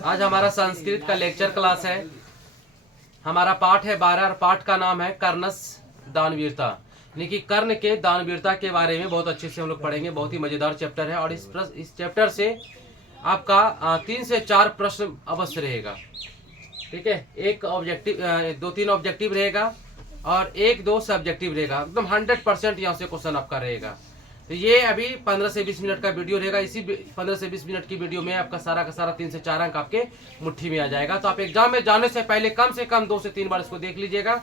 आज हमारा संस्कृत का लेक्चर क्लास है। हमारा पाठ है 12 और पाठ का नाम है कर्णस दानवीरता, यानी कि कर्ण के दानवीरता के बारे में बहुत अच्छे से हम लोग पढ़ेंगे। बहुत ही मजेदार चैप्टर है और इस चैप्टर से आपका 3 से 4 प्रश्न अवश्य रहेगा। ठीक है, एक ऑब्जेक्टिव 2-3 ऑब्जेक्टिव रहेगा और 1-2 सब्जेक्टिव रहेगा। एकदम 100% यहाँ से क्वेश्चन आपका रहेगा। तो ये अभी 15 से 20 मिनट का वीडियो रहेगा। इसी 15 से 20 मिनट की वीडियो में आपका सारा का सारा 3 से 4 अंक आपके मुट्ठी में आ जाएगा। तो आप एग्जाम में जाने से पहले कम से कम 2 से 3 बार इसको देख लीजिएगा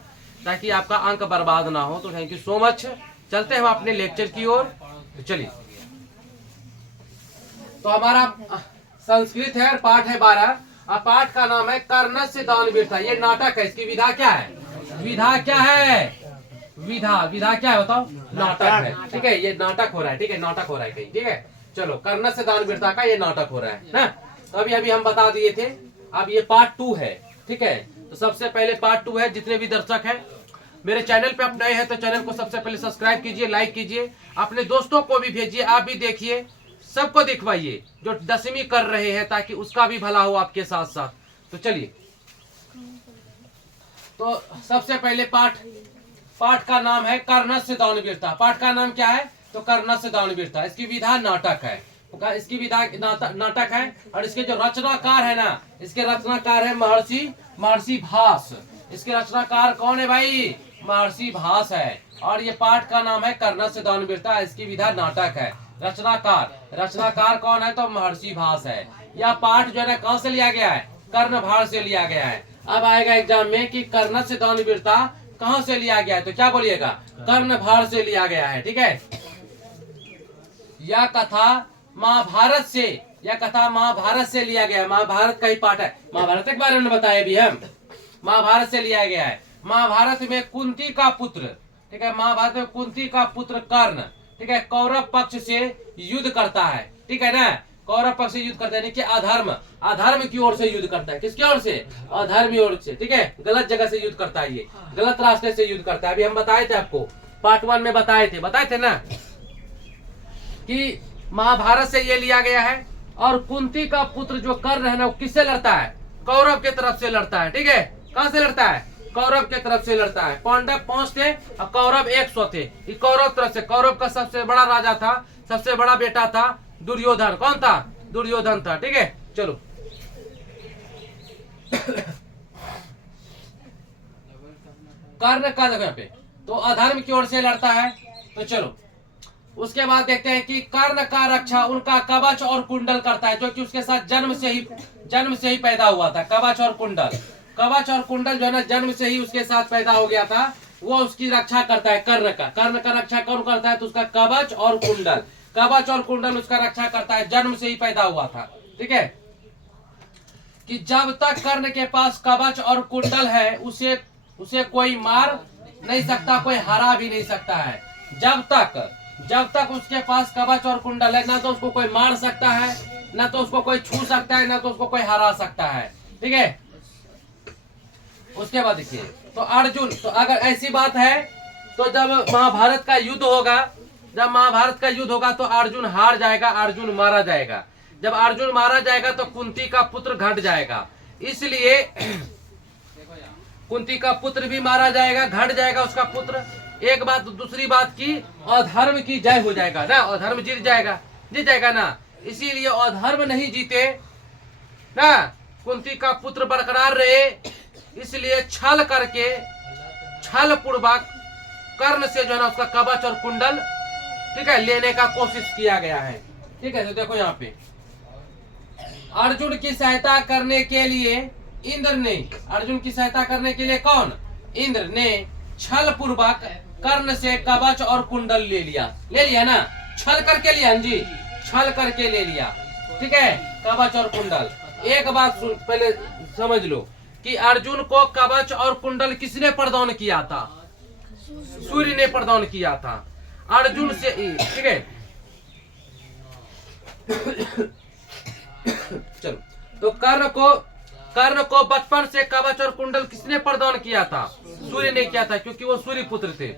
ताकि आपका अंक बर्बाद ना हो। तो थैंक यू सो मच। चलते हैं हम अपने लेक्चर की ओर। तो चलिए, तो हमारा संस्कृत है और पाठ है 12 और पाठ का नाम है कर्णस्य दानवीरता। ये नाटक है। इसकी विधा क्या है? विधा क्या है? विधा क्या है बताओ? नाटक है। ठीक है, ये नाटक हो रहा है। ठीक है, नाटक हो रहा है कहीं। ठीक है, चलो, कर्णस्य दानवीरता का ये नाटक हो रहा है ना। तो अभी हम बता दिए थे। अब ये पार्ट 2 है। ठीक है, तो सबसे पहले पार्ट 2 है। जितने भी दर्शक हैं मेरे चैनल पे आप नए हैं तो चैनल को सबसे पहले सब्सक्राइब कीजिए, लाइक कीजिए, अपने दोस्तों को भी भेजिए, आप भी देखिए, सबको दिखवाइए जो 10वीं कर रहे हैं ताकि उसका भी भला हो आपके साथ साथ। तो चलिए, तो सबसे पहले पाठ का नाम है कर्णस्य दानवीरता। पाठ का नाम क्या है? तो कर्णस्य दानवीरता। इसकी विधा नाटक है। इसकी विधा नाटक है और इसके जो रचनाकार है ना, इसके रचनाकार है महर्षि भास। इसके रचनाकार कौन है भाई? महर्षि भास है। और ये पाठ का नाम है कर्णस्य दानवीरता। इसकी विधा नाटक है। रचनाकार कौन है? तो महर्षि भास है। यह पाठ जो है ना कहां से लिया गया है? कर्णभार से लिया गया है। अब आएगा एग्जाम में कि कर्णस्य दानवीरता कहां से लिया गया है, तो क्या बोलिएगा? कर्णभार से लिया गया है। ठीक है, यह कथा महाभारत से लिया गया है। महाभारत का ही पाठ है। महाभारत के बारे में बताया भी हम। महाभारत से लिया गया है। महाभारत में कुंती का पुत्र, ठीक है, महाभारत में कुंती का पुत्र कर्ण, ठीक है, कौरव पक्ष से युद्ध करता है। ठीक है ना, कौरव पक्ष से युद्ध करता है, कि अधर्म की ओर से युद्ध करता है। किसकी ओर से? अधर्म की ओर से। ठीक है, गलत जगह से युद्ध करता है, ये गलत रास्ते से युद्ध करता है। अभी हम बताए थे आपको, पार्ट 1 में बताए थे ना कि महाभारत से ये लिया गया है। और कुंती का पुत्र जो कर्ण है ना, वो किससे लड़ता है? कौरव के तरफ से लड़ता है। ठीक है, कहां से लड़ता है? कौरव के तरफ से लड़ता है। पांडव 5 थे और कौरव 100 थे। कौरव तरफ से, कौरव का सबसे बड़ा राजा था, सबसे बड़ा बेटा था दुर्योधन। कौन था? दुर्योधन था। ठीक है, चलो, कर्ण का जगह पे तो अधर्म की ओर से लड़ता है। तो चलो, उसके बाद देखते हैं कि कर्ण का रक्षा उनका कवच और कुंडल करता है, जो कि उसके साथ जन्म से ही पैदा हुआ था। कवच और कुंडल जो है ना, जन्म से ही उसके साथ पैदा हो गया था। वो उसकी रक्षा करता है। कर्ण का रक्षा कौन करता है? तो उसका कवच और कुंडल उसका रक्षा करता है। जन्म से ही पैदा हुआ था। ठीक है, कि जब तक कर्ण के पास कवच और कुंडल है उसे कोई मार नहीं सकता, कोई हरा भी नहीं सकता है। जब तक उसके पास कवच और कुंडल है, ना तो उसको कोई मार सकता है, ना तो उसको कोई छू सकता है, ना तो उसको कोई हरा सकता है। ठीक है, उसके बाद देखिए, तो अर्जुन, तो अगर ऐसी बात है तो जब महाभारत का युद्ध होगा तो अर्जुन हार जाएगा, अर्जुन मारा जाएगा। जब अर्जुन मारा जाएगा तो कुंती का पुत्र घट जाएगा। इसलिए कुंती का पुत्र भी मारा जाएगा, घट जाएगा उसका पुत्र। एक बात, दूसरी बात की अधर्म की जय हो जाएगा ना, अधर्म जीत जाएगा ना। इसीलिए अधर्म नहीं जीते ना, कुंती का पुत्र बरकरार रहे, इसलिए छल पूर्वक कर्ण से जो है ना उसका कवच और कुंडल, ठीक है, लेने का कोशिश किया गया है। ठीक है, तो देखो यहाँ पे अर्जुन की सहायता करने के लिए कौन? इंद्र ने छल पूर्वक कर्ण से कवच और कुंडल ले लिया ना, छल करके ले लिया। ठीक है, कवच और कुंडल। एक बात पहले समझ लो कि अर्जुन को कवच और कुंडल किसने प्रदान किया था? सूर्य ने प्रदान किया था अर्जुन से। ठीक है, चलो, तो कर्ण को बचपन से कवच और कुंडल किसने प्रदान किया था? सूर्य ने किया था, क्योंकि वो सूर्य पुत्र थे।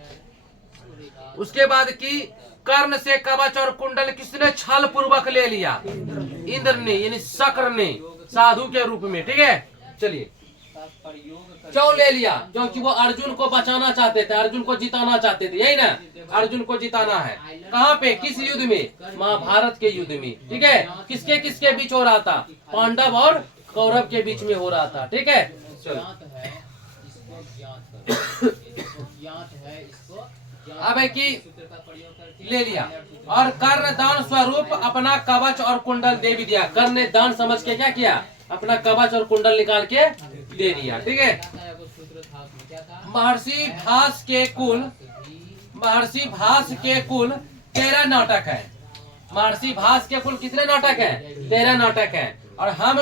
उसके बाद की कर्ण से कवच और कुंडल किसने छल पूर्वक ले लिया? इंद्र ने, यानी शक्र ने, साधु के रूप में। ठीक है, चलिए क्यों ले लिया? क्योंकि वो अर्जुन को बचाना चाहते थे, अर्जुन को जिताना चाहते थे, यही ना? अर्जुन को जिताना है। कहाँ पे? किस युद्ध में? महाभारत के युद्ध में। ठीक है, किसके किसके बीच हो रहा था? पांडव और कौरव के बीच में हो रहा था। ठीक है, चलो अब है कि ले लिया और कर्ण दान स्वरूप अपना कवच और कुंडल दे भी दिया। कर्ण ने दान समझ के क्या किया? अपना कवच और कुंडल निकाल के दे दिया। ठीक है, महर्षि भास के कुल 13 नाटक है। महर्षि भास के कुल कितने नाटक हैं? 13 नाटक हैं। और हम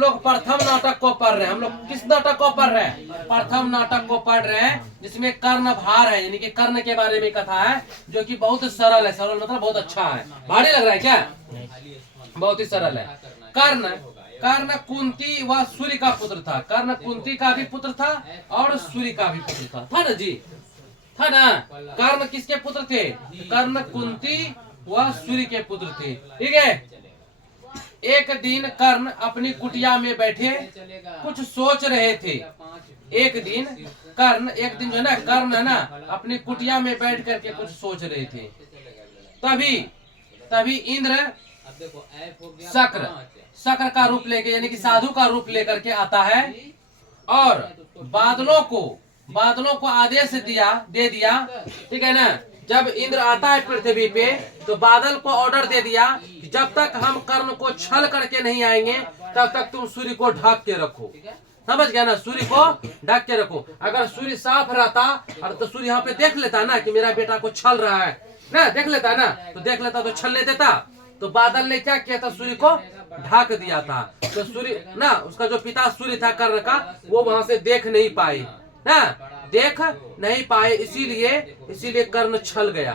लोग प्रथम नाटक को पढ़ रहे हैं। हम लोग किस नाटक को पढ़ रहे हैं? प्रथम नाटक को पढ़ रहे हैं, जिसमें कर्ण भार है, यानी कि कर्ण के बारे में कथा है, जो कि बहुत सरल है। सरल मतलब बहुत अच्छा है। भारी लग रहा है क्या? बहुत ही सरल है। कर्ण कुंती व सूर्य का पुत्र था। कर्ण कुंती का भी पुत्र था और सूर्य का भी पुत्र था ना जी? था ना? कर्ण किसके पुत्र थे? कर्ण कुंती व सूर्य के पुत्र थे। ठीक है, एक दिन कर्ण अपनी कुटिया में बैठे कुछ सोच रहे थे। एक दिन जो है ना, कर्ण है ना, अपनी कुटिया में बैठ करके कुछ सोच रहे थे। तभी इंद्र शक्र का रूप लेके, यानी कि साधु का रूप लेकर के आता है और बादलों को आदेश दे दिया। ठीक है ना? जब इंद्र आता है पृथ्वी पे तो बादल को ऑर्डर दे दिया कि जब तक हम कर्ण को छल करके नहीं आएंगे तब तक तुम सूर्य को ढक के रखो। समझ गया ना? सूर्य को ढक के रखो। अगर सूर्य साफ रहता और तो सूर्य यहाँ पे देख लेता ना कि मेरा बेटा को छल रहा है ना, देख लेता ना, तो देख लेता तो छलने देता। तो बादल ने क्या किया था? सूर्य को ढक दिया था। तो सूर्य ना, उसका जो पिता सूर्य था कर्ण का, वो वहां से देख नहीं पाए ना, देख नहीं पाए, इसीलिए कर्ण छल गया,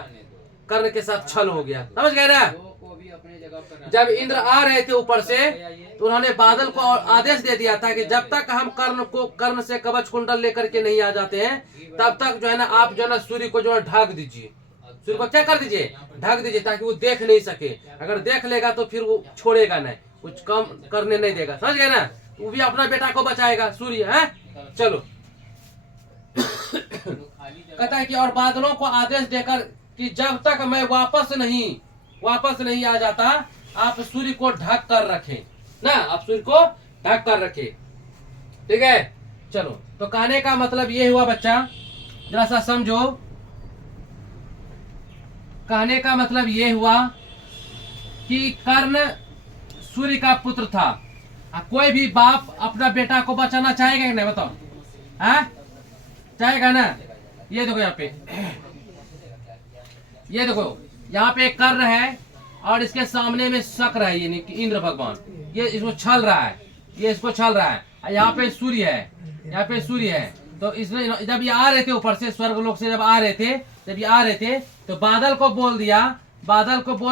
कर्ण के साथ छल हो गया। समझ गए ना? जब इंद्र आ रहे थे ऊपर से तो उन्होंने बादल को आदेश दे दिया था कि जब तक हम कर्ण से कवच कुंडल लेकर के नहीं आ जाते हैं तब तक जो है ना, आप जो है ना सूर्य को जो है ढक दीजिए। सूर्य को क्या कर दीजिए? ढक दीजिए, ताकि वो देख नहीं सके। अगर देख लेगा तो फिर वो छोड़ेगा नहीं, कुछ कम करने नहीं देगा। समझ गए ना? वो भी अपना बेटा को बचाएगा, सूर्य है। चलो कहता है कि और बादलों को आदेश देकर कि जब तक मैं वापस नहीं आ जाता आप सूर्य को ढक कर रखें ना, आप सूर्य को ढक कर रखें। ठीक है, चलो तो कहने का मतलब ये हुआ बच्चा, जरा सा समझो। कहने का मतलब ये हुआ कि कर्ण सूर्य का पुत्र था। कोई भी बाप अपना बेटा को बचाना चाहेगा कि नहीं? बताओ, चाहेगा ना? ये देखो यहाँ पे, ये देखो यहाँ पे एक कर्ण है और इसके सामने में शक्र है, यानी कि इंद्र भगवान। ये इसको छल रहा है, ये इसको छल रहा है। यहाँ पे सूर्य है, यहाँ पे सूर्य है। तो इसने जब ये आ रहे थे ऊपर से, स्वर्ग लोक से जब आ रहे थे तो बादल को बोल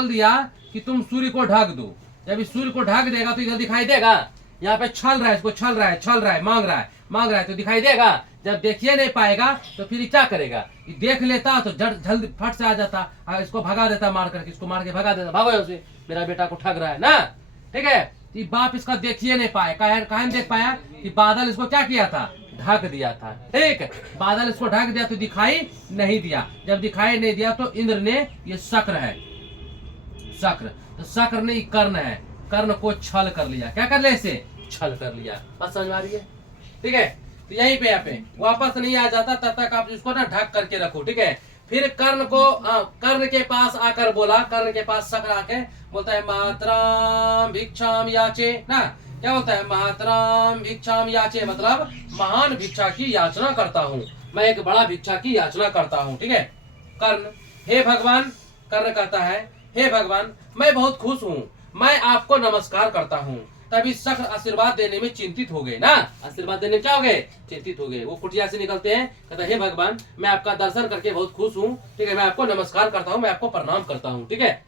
दिया कि तुम सूर्य को ढक दो। जब इस सूर्य को ढक देगा तो इधर दिखाई देगा। यहाँ पे छल रहा है, इसको छल रहा है, मांग रहा है तो दिखाई देगा। जब देखिए नहीं पाएगा तो फिर क्या करेगा? देख लेता तो जल्दी फट से आ जाता, इसको भगा देता, मार करके इसको मार के भगा देता, भागो उसे, मेरा बेटा को ठग रहा है ना। ठीक है, कि बाप इसका देखिए नहीं पाए। कहा देख पाया कि बादल इसको क्या किया था? ढक दिया था। ठीक, बादल इसको ढक दिया तो दिखाई नहीं दिया। जब दिखाई नहीं दिया तो इंद्र ने, ये शक्र है, तो शक्र ने कर्ण है, कर्ण को छल कर लिया। क्या कर लिया? इसे छल कर लिया। बात समझ आ रही है? ठीक है, तो यहीं पे यहाँ पे वापस नहीं आ जाता तब तक आप इसको ना ढक करके रखो। ठीक है, फिर कर्ण के पास आकर बोला, कर्ण के पास शक्र आके बोलता है मातराम भिक्षाम याचे ना। क्या बोलता है? मातराम भिक्षाम याचे, मतलब महान भिक्षा की याचना करता हूँ, मैं एक बड़ा भिक्षा की याचना करता हूँ। ठीक है, कर्ण, हे भगवान, कर्ण कहता है हे भगवान मैं बहुत खुश हूँ, मैं आपको नमस्कार करता हूँ। तभी शक्र आशीर्वाद देने में चिंतित हो गए ना, आशीर्वाद देने में क्या हो गए? चिंतित हो गए। वो कुटिया से निकलते हैं, कहता है हे भगवान मैं आपका दर्शन करके बहुत खुश हूँ। ठीक है, मैं आपको नमस्कार करता हूँ, मैं आपको प्रणाम करता हूँ। ठीक है,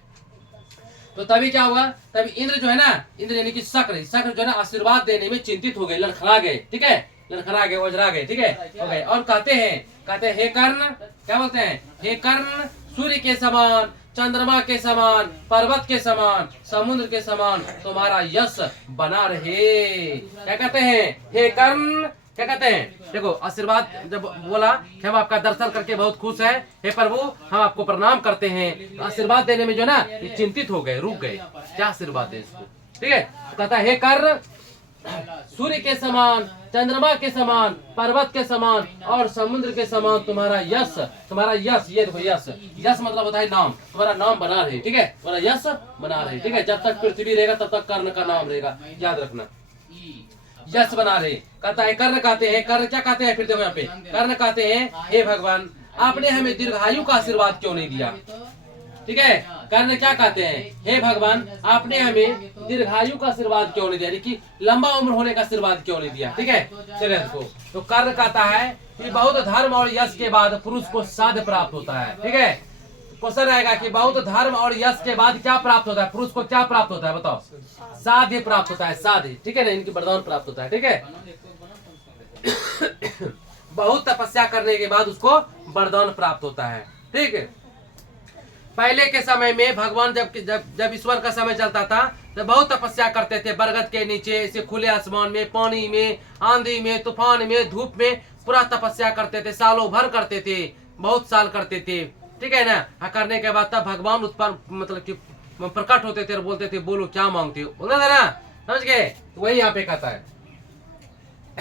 तो तभी क्या हुआ? तभी इंद्र जो है ना, इंद्र यानी कि शक्र जो है ना, आशीर्वाद देने में चिंतित हो गए, लड़खड़ा गए। ठीक है, लड़खड़ा गए, ओझरा गए। ठीक है, हो गए और कहते हैं हे कर्ण, क्या बोलते हैं? हे कर्ण सूर्य के समान, चंद्रमा के समान, पर्वत के समान, समुद्र के समान तुम्हारा यश बना रहे। क्या कहते हैं? हे कर्ण, क्या कहते हैं? देखो आशीर्वाद जब बोला कि हम आपका दर्शन करके बहुत खुश हैं, हे प्रभु हम आपको प्रणाम करते हैं। आशीर्वाद देने में जो ना ये चिंतित हो गए, रुक गए, क्या आशीर्वाद है इसको? ठीक है, तो कहता है हे कर्ण, सूर्य के समान, चंद्रमा के समान, पर्वत के समान और समुद्र के समान तुम्हारा यश, तुम्हारा यश, ये देखो यश, यश मतलब होता है नाम, तुम्हारा नाम बना रहे। ठीक है, तुम्हारा यश बना रहे। ठीक है, जब तक पृथ्वी रहेगा तब तक कर्ण का नाम रहेगा, याद रखना, यश बना रहे। कहता है कर्ण कहते हैं, कर्ण क्या कहते हैं? फिर देखो यहाँ पे कर्ण कहते हैं हे भगवान आपने हमें दीर्घायु का आशीर्वाद क्यों नहीं दिया? ठीक है, कर्ण क्या कहते हैं? हे भगवान आपने हमें दीर्घायु का आशीर्वाद क्यों नहीं दिया, यानी कि लंबा उम्र होने का आशीर्वाद क्यों नहीं दिया? ठीक है, चलिए इसको तो कर्ण कहता है कि बहुत धर्म और यश के बाद पुरुष को साध्य प्राप्त होता है। ठीक है, क्वेश्चन आएगा कि बहुत धर्म और यश के बाद क्या प्राप्त होता है? पुरुष को क्या प्राप्त होता है? बताओ। साध्य प्राप्त होता है, साध्य। ठीक है ना, इनकी वरदान प्राप्त होता है। ठीक है, बहुत तपस्या करने के बाद उसको वरदान प्राप्त होता है। ठीक है, पहले के समय में भगवान जब ईश्वर का समय चलता था तो बहुत तपस्या करते थे, बरगद के नीचे, इसे खुले आसमान में, पानी में, आंधी में, तूफान में, धूप में पूरा तपस्या करते थे, सालों भर करते थे, बहुत साल करते थे। ठीक है ना, करने के बाद तब भगवान उत्पन्न मतलब कि प्रकट होते थे और बोलते थे बोलो क्या मांगते हो, बोलते थे ना, समझ गए? वही यहाँ पे कहता है।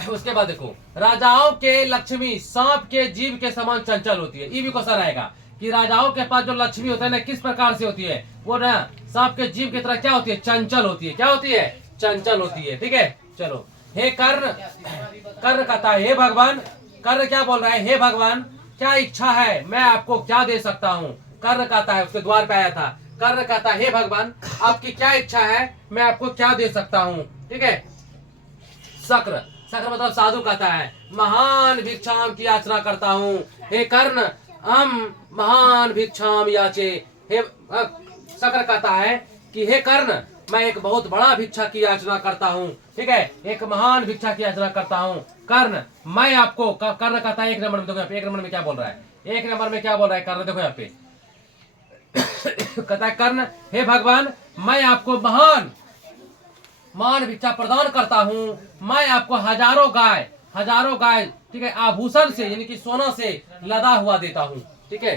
उसके बाद देखो राजाओं के लक्ष्मी सांप के जीव के समान चंचल होती है। ये भी क्वेश्चन आएगा कि राजाओं के पास जो लक्ष्मी होता है ना किस प्रकार से होती है? वो ना सांप के जीव की तरह क्या होती है? चंचल होती है। क्या होती है? चंचल होती है। ठीक है, चलो हे कर्ण, कर्ण कहता है हे भगवान, कर्ण क्या बोल रहा है? हे भगवान क्या इच्छा है, मैं आपको क्या दे सकता हूँ? कर्ण कहता है, उसके द्वार पे आया था, कर्ण कहता है हे भगवान आपकी क्या इच्छा है, मैं आपको क्या दे सकता हूँ? ठीक है, शक्र, शक्र मतलब साधु कहता है महान भिक्षाम की याचना करता हूँ। हे कर्ण हम महान भिक्षाम याचे। हे शक्र कहता है कि हे कर्ण मैं एक बहुत बड़ा भिक्षा की याचना करता हूँ। ठीक है, एक महान भिक्षा की याचना करता हूँ। कर्ण मैं आपको, कर्ण कहता है एक नंबर में, देखो यहाँ पे एक नंबर में क्या बोल रहा है? एक नंबर में क्या बोल रहा है कर्ण? देखो यहाँ पे कहता है कर्ण हे भगवान मैं आपको महान मान भिक्षा प्रदान करता हूँ। मैं आपको हजारों गाय ठीक है आभूषण से यानी कि सोना से लदा हुआ देता हूँ। ठीक है,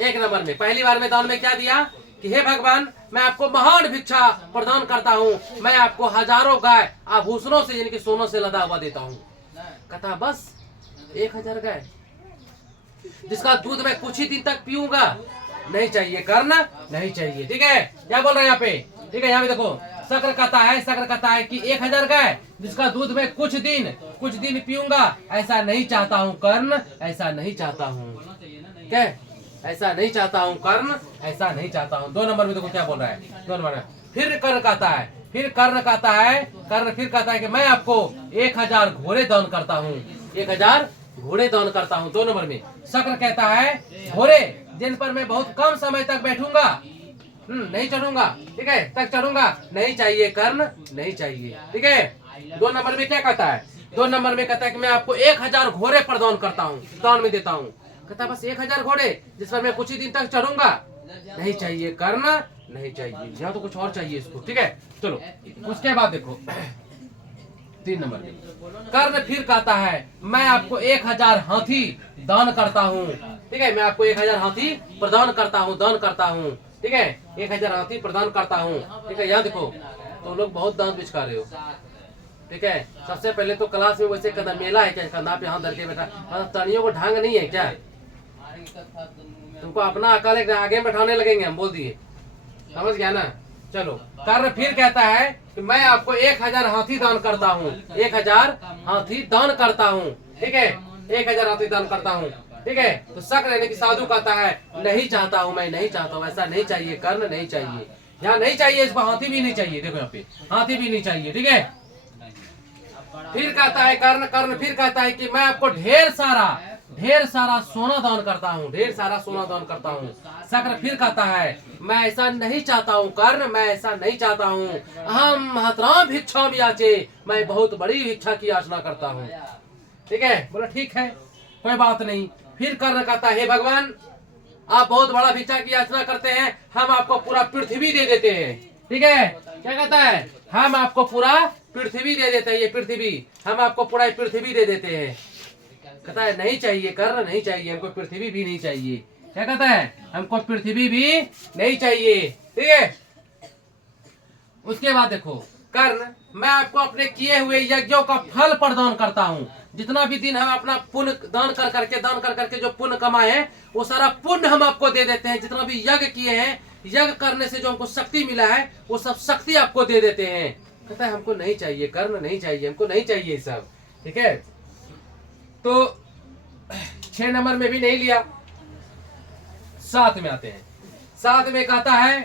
एक नंबर में पहली बार में दान में क्या दिया कि हे भगवान मैं आपको महान भिक्षा प्रदान करता हूँ, मैं आपको हजारों गाय आभूषणों से यानी कि सोनों से लदा हुआ देता हूँ। कहता बस 1000 गाय जिसका दूध मैं कुछ ही दिन तक पीऊंगा? नहीं चाहिए करना, नहीं चाहिए। ठीक है, क्या बोल रहे हैं यहाँ पे? ठीक है, यहाँ पे देखो शक्र कहता है कि 1000 गाय जिसका दूध मैं कुछ दिन पीऊंगा, ऐसा नहीं चाहता हूँ कर्ण, ऐसा नहीं चाहता हूँ। क्या ऐसा नहीं चाहता हूँ कर्ण, ऐसा नहीं चाहता हूँ। 2 नंबर में देखो क्या बोल रहा है? 2 नंबर में फिर कर्ण कहता है कि मैं आपको 1000 घोड़े दान करता हूँ, 1000 घोड़े दान करता हूँ। 2 नंबर में शक्र कहता है घोड़े जिन पर मैं बहुत कम समय तक बैठूंगा, नहीं चढ़ूंगा, ठीक है, तक चढ़ूंगा, नहीं चाहिए कर्ण, नहीं चाहिए। ठीक है, 2 नंबर में क्या कहता है? 2 नंबर में कहता है कि मैं आपको 1000 घोड़े प्रदान करता हूँ, दान में देता हूँ। कहता बस 1000 घोड़े जिस पर मैं कुछ ही दिन तक चढ़ूंगा, नहीं चाहिए कर्ण, नहीं चाहिए। यहाँ तो कुछ और चाहिए इसको। ठीक है, चलो उसके बाद देखो 3 नंबर में कर्ण फिर कहता है मैं आपको 1000 हाथी दान करता हूँ। ठीक है, मैं आपको 1000 हाथी प्रदान करता हूँ, दान करता हूँ। ठीक है, 1000 हाथी प्रदान करता हूँ। ठीक है, यहाँ देखो तो लोग बहुत दांत बिचका रहे हो। ठीक है, सबसे पहले तो क्लास में वैसे कदम मेला है क्या? कंधा पे हाथ धर के बैठा, मतलब तनियों को ढंग नहीं है क्या? तुमको अपना अकल आगे बैठाने लगेंगे हम, बोल दिए, समझ गया ना? चलो कर्ण फिर कहता है कि मैं आपको 1000 हाथी दान करता हूँ, 1000 हाथी दान करता हूँ। ठीक है, 1000 हाथी दान करता हूँ। ठीक है, तो शक्र यानी कि साधु कहता है नहीं चाहता हूँ, मैं नहीं चाहता हूँ, ऐसा नहीं चाहिए कर्ण, नहीं चाहिए, यहाँ नहीं चाहिए, इसको हाथी भी नहीं चाहिए। देखो यहाँ पे हाथी भी नहीं चाहिए। ठीक है, फिर कहता है कर्ण फिर कहता है कि मैं आपको ढेर सारा सोना दान करता हूँ, ढेर सारा सोना दान करता हूँ। शक्र फिर कहता है मैं ऐसा नहीं चाहता हूँ कर्ण, मैं ऐसा नहीं चाहता हूँ। हम महतराम भिक्षाम याचे, मैं बहुत बड़ी भिक्षा की याचना करता हूँ। ठीक है, बोला ठीक है कोई बात नहीं। फिर कर्ण कहता है हे भगवान आप बहुत बड़ा भिक्षा की याचना करते हैं, हम आपको पूरा पृथ्वी दे देते हैं। ठीक है, क्या कहता है, हम आपको पूरा पृथ्वी दे देते हैं, ये पृथ्वी, हम आपको पूरा पृथ्वी दे देते हैं। कहता है नहीं चाहिए कर्ण, नहीं चाहिए हमको, पृथ्वी भी नहीं चाहिए। क्या कहता है, हमको पृथ्वी भी नहीं चाहिए। ठीक है, उसके बाद देखो, कर्ण मैं आपको अपने किए हुए यज्ञों का फल प्रदान करता हूँ। जितना भी दिन हम अपना पुण्य दान कर करके जो पुण्य कमाए हैं, वो सारा पुण्य हम आपको दे देते हैं। जितना भी यज्ञ किए हैं, यज्ञ करने से जो हमको शक्ति मिला है, वो सब शक्ति आपको दे देते हैं। कहता है हमको नहीं चाहिए कर्ण, नहीं चाहिए, हमको नहीं चाहिए सब। ठीक है, तो 6 नंबर में भी नहीं लिया। 7 में आते हैं। 7 में कहता है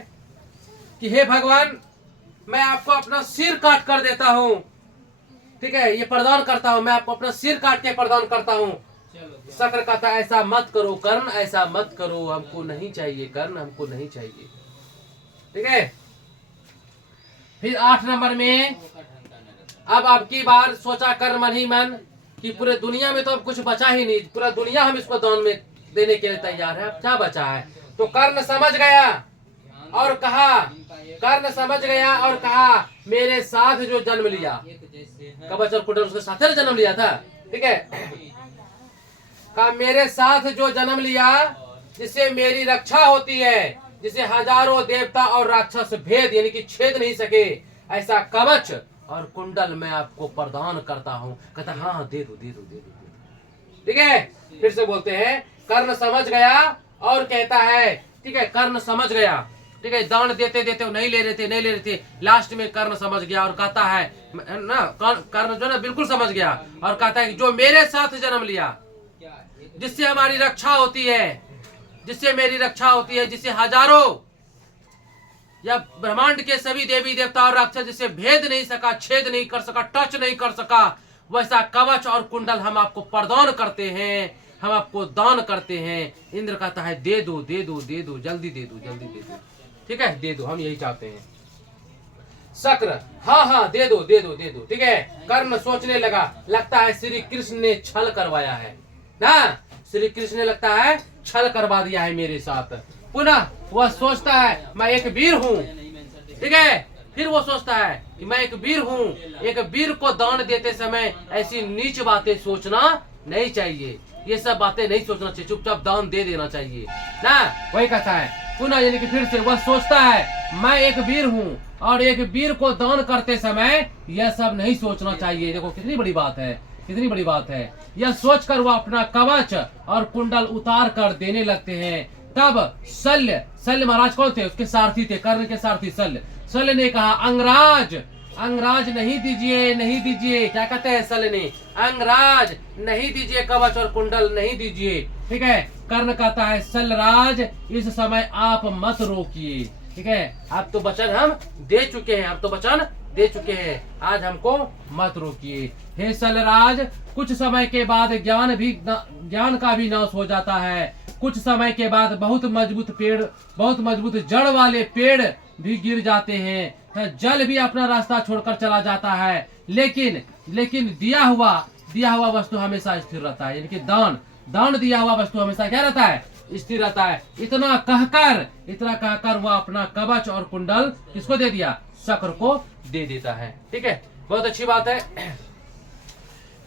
कि हे भगवान, मैं आपको अपना सिर काट कर देता हूँ। ठीक है, ये प्रदान करता हूँ, मैं आपको अपना सिर काट के प्रदान करता हूँ। शक्र कहता है ऐसा मत करो कर्ण, ऐसा मत करो, हमको नहीं चाहिए कर्ण, हमको नहीं चाहिए। ठीक है, फिर 8 नंबर में अब आपकी बार सोचा कर मन ही मन कि पूरे दुनिया में तो अब कुछ बचा ही नहीं, पूरा दुनिया हम इसको दान में देने के लिए तैयार है, अब क्या बचा है। तो कर्ण समझ गया और कहा, कर्ण समझ गया और कहा मेरे साथ जो जन्म लिया, कवच और कुंडल उसके साथ जन्म लिया था। ठीक है, कहा मेरे साथ जो जन्म लिया, जिससे मेरी रक्षा होती है, जिसे हजारों देवता और राक्षस भेद यानी कि छेद नहीं सके, ऐसा कवच और कुंडल मैं आपको प्रदान करता हूँ। कहता हाँ दे दो दे दो दे दो। ठीक है, फिर से बोलते हैं, कर्ण समझ गया और कहता है, ठीक है, कर्ण समझ गया। ठीक है, दान देते देते नहीं ले रहे थे, लास्ट में कर्ण समझ गया और कहता है ना, कर्ण जो ना बिल्कुल समझ गया और कहता है जो मेरे साथ जन्म लिया, जिससे हमारी रक्षा होती है, जिससे मेरी रक्षा होती है, जिससे हजारों या ब्रह्मांड के सभी देवी देवता और राक्षस जिससे भेद नहीं सका, छेद नहीं कर सका, टच नहीं कर सका, वैसा कवच और कुंडल हम आपको प्रदान करते हैं, हम आपको दान करते हैं। इंद्र कहता है दे दो दे दो दे दो, जल्दी दे दो जल्दी दे दो। ठीक है, दे दो, हम यही चाहते हैं। शक्र हाँ हाँ दे दो दे दो दे दो। ठीक है, कर्ण सोचने लगा, लगता है श्री कृष्ण ने छल करवाया है ना, श्री कृष्ण ने लगता है छल करवा दिया है मेरे साथ। पुनः वह सोचता है मैं एक वीर हूँ। ठीक है, फिर वो सोचता है कि मैं एक वीर हूँ, एक वीर को दान देते समय ऐसी नीच बातें सोचना नहीं चाहिए, ये सब बातें नहीं सोचना चाहिए, चुपचाप दान दे देना चाहिए ना। वही कहता है पुनः, यानी कि फिर से वह सोचता है मैं एक वीर हूँ और एक वीर को दान करते समय यह सब नहीं सोचना चाहिए। देखो कितनी बड़ी बात है, कितनी बड़ी बात है। यह सोचकर वह अपना कवच और कुंडल उतार कर देने लगते हैं। तब शल्य, शल्य महाराज कौन थे, उसके सारथी थे, कर्ण के सारथी शल्य, शल्य ने कहा अंगराज, अंगराज नहीं दीजिए नहीं दीजिए। क्या कहते हैं शल्य ने, अंगराज नहीं दीजिए, कवच और कुंडल नहीं दीजिए। ठीक है, कर्ण कहता है शल्यराज इस समय आप मत रोकिए। ठीक है, अब तो वचन हम दे चुके हैं, अब तो वचन दे चुके हैं, आज हमको मत रोकिए। हे शल्यराज, कुछ समय के बाद ज्ञान का भी नाश हो जाता है, कुछ समय के बाद बहुत मजबूत जड़ वाले पेड़ भी गिर जाते हैं, जल भी अपना रास्ता छोड़कर चला जाता है, लेकिन दिया हुआ वस्तु हमेशा स्थिर रहता है। यानी कि दान दिया हुआ वस्तु हमेशा क्या रहता है, स्थिर रहता है। इतना कहकर वह अपना कवच और कुंडल किसको दे दिया, शक्र को दे देता है। ठीक है, बहुत अच्छी बात है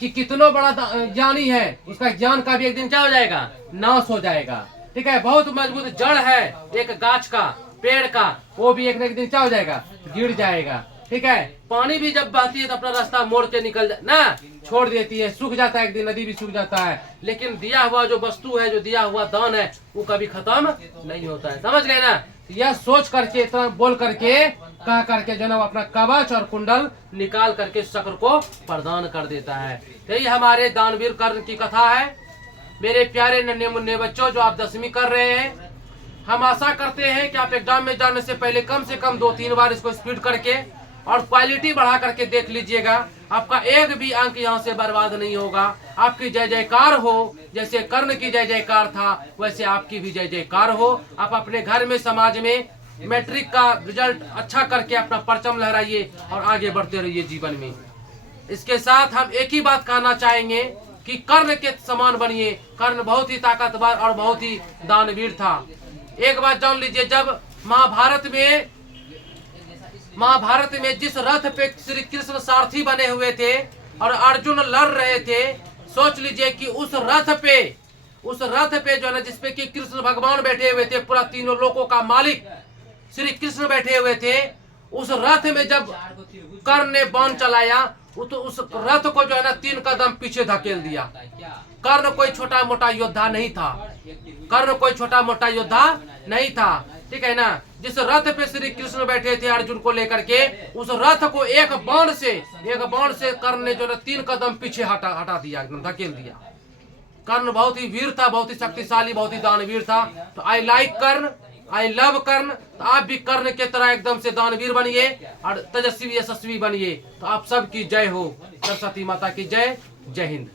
कि कितना बड़ा ज्ञानी है, उसका ज्ञान का भी एक दिन क्या हो जाएगा, नाश हो जाएगा। ठीक है, बहुत मजबूत जड़ है एक गाछ का, पेड़ का, वो भी एक न एक दिन क्या हो जाएगा, गिर जाएगा। ठीक है, पानी भी जब बहती है तो अपना रास्ता मोड़ के निकल ना छोड़ देती है, सूख जाता है, एक दिन नदी भी सूख जाता है, लेकिन दिया हुआ जो वस्तु है, जो दिया हुआ दान है, वो कभी खत्म नहीं होता है। समझ गए ना, यह सोच करके, इतना बोल करके, कह करके जो ना अपना कवच और कुंडल निकाल करके शक्र को प्रदान कर देता है। यही हमारे दानवीर कर्ण की कथा है। मेरे प्यारे नन्हे मुन्ने बच्चों, जो आप 10वीं कर रहे हैं, हम आशा करते हैं कि आप एग्जाम में जाने से पहले कम से कम 2-3 बार इसको स्पीड करके और क्वालिटी बढ़ा करके देख लीजिएगा। आपका एक भी अंक यहाँ से बर्बाद नहीं होगा। आपकी जय जयकार हो, जैसे कर्ण की जय जयकार था वैसे आपकी भी जय जयकार हो। आप अपने घर में, समाज में मैट्रिक का रिजल्ट अच्छा करके अपना परचम लहराइए और आगे बढ़ते रहिए जीवन में। इसके साथ हम एक ही बात कहना चाहेंगे कि कर्ण के समान बनिए। कर्ण बहुत ही ताकतवर और बहुत ही दानवीर था। एक बात जान लीजिए, जब महाभारत में जिस रथ पे श्री कृष्ण सारथी बने हुए थे और अर्जुन लड़ रहे थे, सोच लीजिए कि उस रथ पे जो है ना, जिसपे कि कृष्ण भगवान बैठे हुए थे, पूरा तीनों लोकों का मालिक श्री कृष्ण बैठे हुए थे, उस रथ में जब कर्ण ने बाण चलाया तो उस रथ को जो है ना 3 कदम पीछे धकेल दिया। कर्ण कोई छोटा मोटा योद्धा नहीं था, कर्ण कोई छोटा मोटा योद्धा नहीं था, ठीक है ना। जिस रथ पे श्री कृष्ण बैठे थे अर्जुन को लेकर के, उस रथ को एक बाण से कर्ण ने जो है 3 कदम पीछे हटा दिया, एकदम धकेल दिया। कर्ण बहुत ही वीर था, बहुत ही शक्तिशाली, बहुत ही दानवीर था। तो I like Karna, I love कर्ण। तो आप भी कर्ण के तरह एकदम से दानवीर बनिए और तेजस्वी यशस्वी बनिए। तो आप सबकी जय हो। सरस्वती माता की जय। जय हिंद।